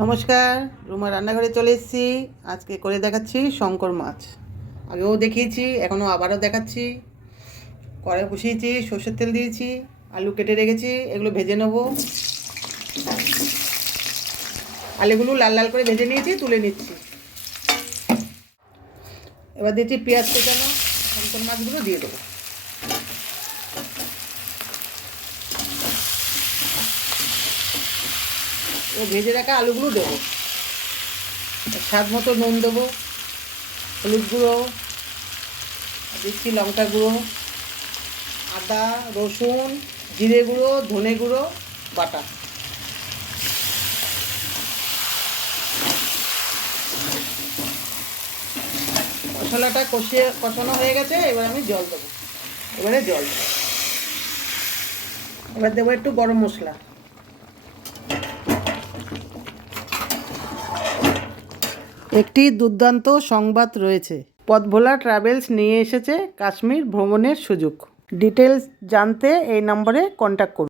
নমস্কার, রুমা রান্নাঘরে চলে এসেছি। আজকে করে দেখাচ্ছি শঙ্কর মাছ। আগেও দেখিয়েছি, এখনও আবারও দেখাচ্ছি। কড়াই বসিয়েছি, সর্ষের তেল দিয়েছি, আলু কেটে রেখেছি, এগুলো ভেজে নেব। আলুগুলো লাল লাল করে ভেজে নিয়েছি, তুলে নিচ্ছি। এবার দিচ্ছি পেঁয়াজ কেটানো, শঙ্কর মাছগুলো দিয়ে দেবো। ও ভেজে রাখা আলুগুলো দেবো। স্বাদ মতো নুন দেবো, হলুদ গুঁড়ো দিচ্ছি, লঙ্কা গুঁড়ো, আদা রসুন জিরে গুঁড়ো ধনে গুঁড়ো বাটা। মশলাটা কষানো হয়ে গেছে, এবার আমি জল দেবো। জল দেবো। এবার দেবো একটু গরম মশলা। একটি দুর্দান্ত সংবাদ রয়েছে। পথভোলা ট্রাভেলস নিয়ে এসেছে কাশ্মীর ভ্রমণের সুযোগ। ডিটেলস জানতে এই নম্বরে কন্ট্যাক্ট করুন।